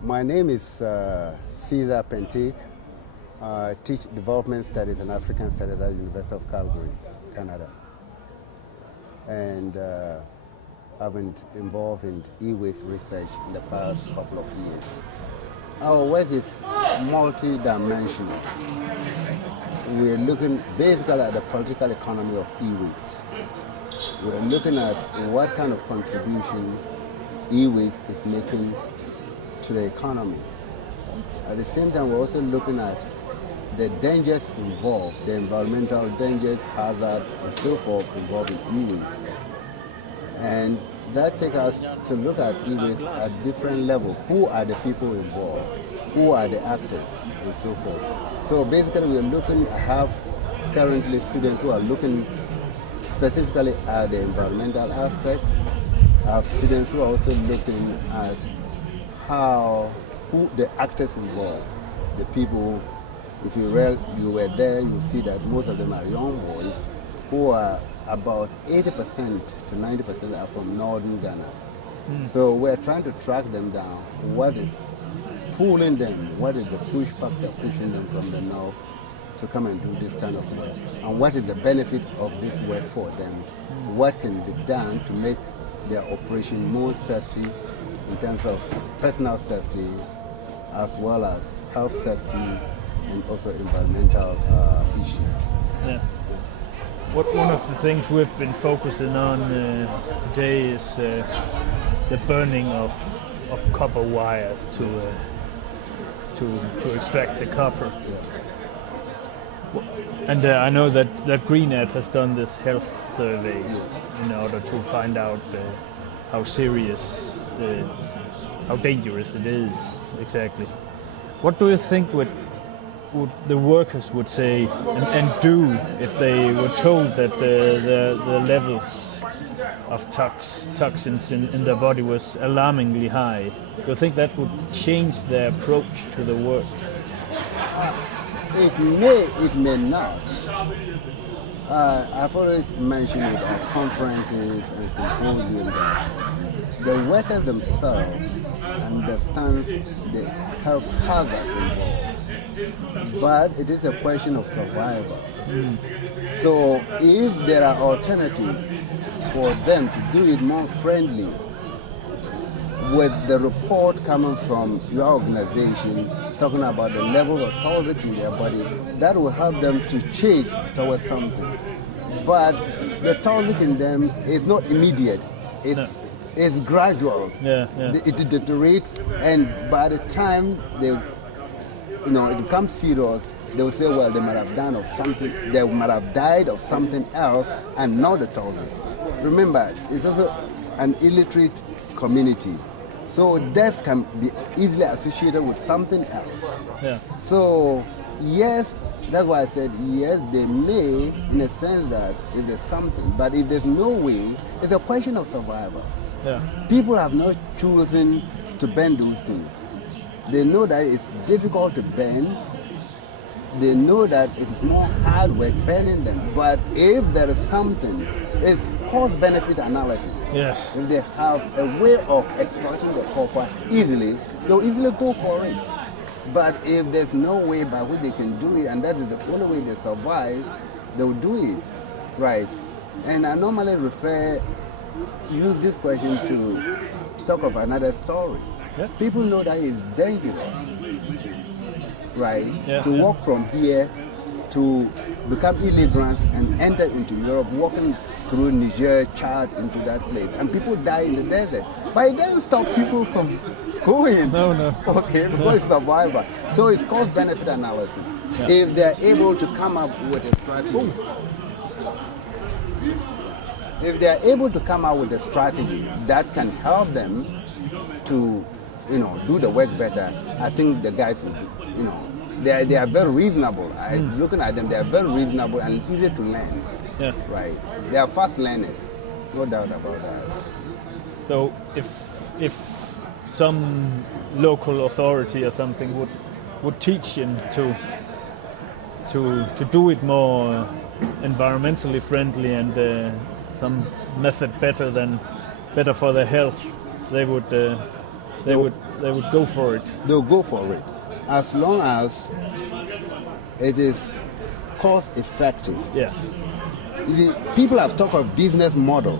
My name is Caesar Apentiik. I teach development studies and African studies at the University of Calgary, Canada. And I've been involved in e-waste research in the past couple of years. Our work is multi-dimensional. We're looking basically at the political economy of e-waste. We're looking at what kind of contribution e-waste is making to the economy. At the same time, we're also looking at the dangers involved, the environmental dangers, hazards, and so forth involved in e-waste. And that takes us to look at e-waste at different levels. Who are the people involved? Who are the actors? And so forth. So basically, we're looking, I have currently students who are looking specifically at the environmental aspect. I have students who are also looking at who the actors involved, the people. If you were there, you see that most of them are young boys who are about 80% to 90% are from northern Ghana. So we're trying to track them down. What is pulling them? What is the push factor pushing them from the north to come and do this kind of work? And what is the benefit of this work for them? What can be done to make their operation more safety in terms of personal safety as well as health safety and also environmental issues. Yeah. One of the things we've been focusing on today is the burning of copper wires to extract the copper. And I know that GreenEd has done this health survey in order to find out how serious, how dangerous it is exactly. What do you think would the workers would say and do if they were told that the levels of toxins in their body was alarmingly high? Do you think that would change their approach to the work? It may not. I've always mentioned it at conferences and symposiums that the workers themselves understand the health hazards involved, but it is a question of survival. So if there are alternatives for them to do it more friendly, with the report coming from your organization talking about the level of toxins in their body, that will help them to change towards something. But the toxin in them is not immediate. It's gradual. It deteriorates, and by the time it becomes serious, they will say, well, they might have done of something, they might have died of something else, and not the toxin. Remember, it's also an illiterate community. So death can be easily associated with something else. So yes, that's why I said yes, they may, in a sense that if there's something, but if there's no way, it's a question of survival. People have not chosen to burn those things. They know that it's difficult to burn. They know that it is more hard work burning them. But if there is something, it's cost-benefit analysis. If they have a way of extracting the copper easily, they'll easily go for it. But if there's no way by which they can do it, and that is the only way they survive, they'll do it, right? And I normally use this question to talk of another story. People know that it's dangerous, right? To walk from here to become immigrants and enter into Europe, walking through Niger, Chad, into that place. And people die in the desert. But it doesn't stop people from going. Okay, because it's survival. So it's cost-benefit analysis. If they're able to come up with a strategy, that can help them to, do the work better, I think the guys will do, they are very reasonable. Looking at them, they are very reasonable and easy to learn. Right. They are fast learners, no doubt about that. So if some local authority or something would teach them to do it more environmentally friendly and some method better for their health, they would They would go for it. They'll go for it as long as it is cost effective. Yeah. People have talked of business model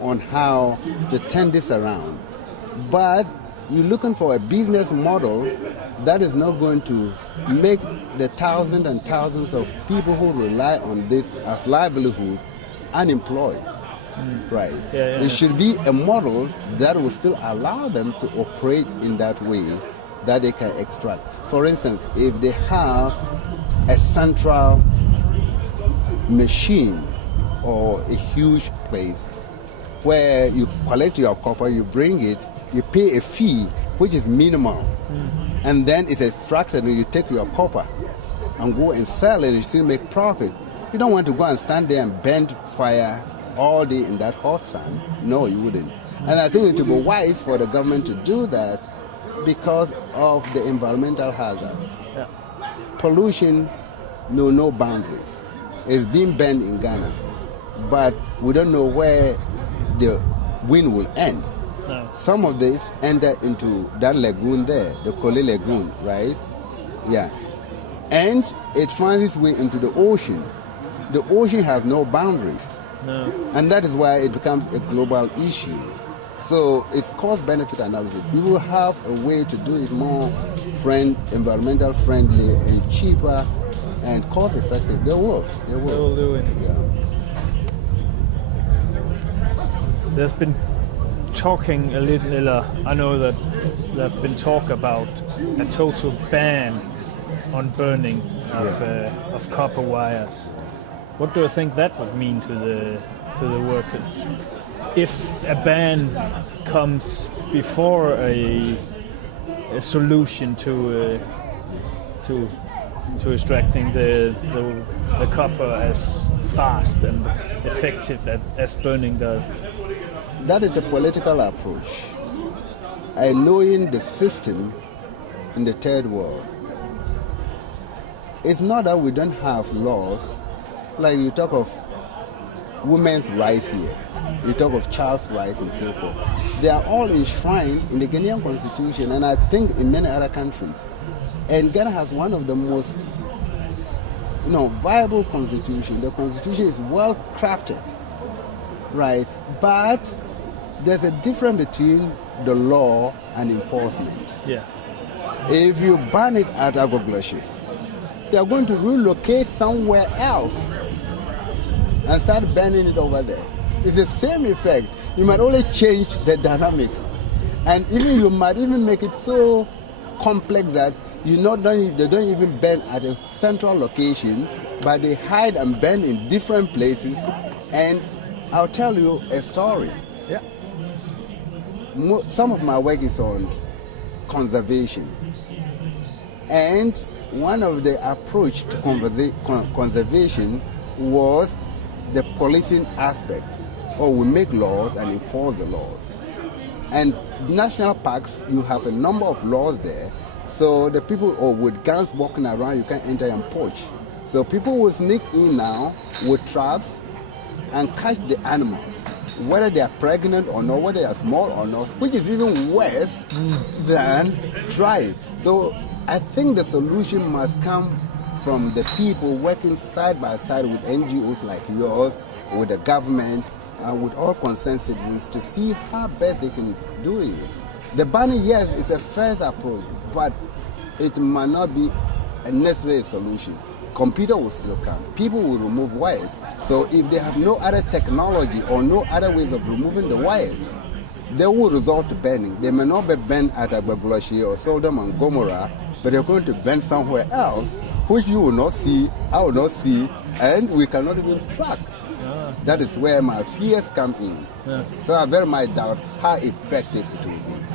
on how to turn this around, but you're looking for a business model that is not going to make the thousands and thousands of people who rely on this as livelihood unemployed. Right. Yeah. It should be a model that will still allow them to operate in that way that they can extract. For instance, if they have a central machine or a huge place where you collect your copper, you bring it, you pay a fee which is minimal, and then it's extracted and you take your copper and go and sell it, you still make profit. You don't want to go and stand there and bend fire all day in that hot sun. No, you wouldn't. And I think it would be wise for the government to do that because of the environmental hazards. Yeah. Pollution know no boundaries. It's being banned in Ghana, but we don't know where the wind will end. No. Some of this enter into that lagoon there, the Kole Lagoon, right? Yeah. And it finds its way into the ocean. The ocean has no boundaries. No. And that is why it becomes a global issue. So it's cost-benefit analysis. We will have a way to do it more environmental friendly and cheaper and cost-effective. They will. They will do it. Yeah. There's been talking a little, I know that there's been talk about a total ban on burning of copper wires. What do you think that would mean to the workers? If a ban comes before a solution to extracting the copper as fast and effective as burning does? That is a political approach. And knowing the system in the third world, it's not that we don't have laws. Like you talk of women's rights here, you talk of child's rights and so forth. They are all enshrined in the Ghanaian constitution and I think in many other countries. And Ghana has one of the most viable constitution. The constitution is well crafted, right? But there's a difference between the law and enforcement. Yeah. If you ban it at Agogloshi, they are going to relocate somewhere else and start banning it over there. It's the same effect. You might only change the dynamics. And you might even make it so complex that they don't even ban at a central location, but they hide and ban in different places. And I'll tell you a story. Yeah. Some of my work is on conservation. And one of the approach to conservation was the policing aspect. Or we make laws and enforce the laws. And national parks, you have a number of laws there. So the people with guns walking around, you can't enter and poach. So people will sneak in now with traps and catch the animals, whether they are pregnant or not, whether they are small or not, which is even worse than drive. So I think the solution must come from the people working side by side with NGOs like yours, with the government, with all concerned citizens to see how best they can do it. The banning, yes, is a first approach, but it might not be a necessary solution. Computer will still come. People will remove wires. So if they have no other technology or no other ways of removing the wires, they will resort to burning. They may not be burned at Agbagloshi or Sodom and Gomorrah, but they're going to burn somewhere else, which you will not see, I will not see, and we cannot even track. That is where my fears come in. So I very much doubt how effective it will be.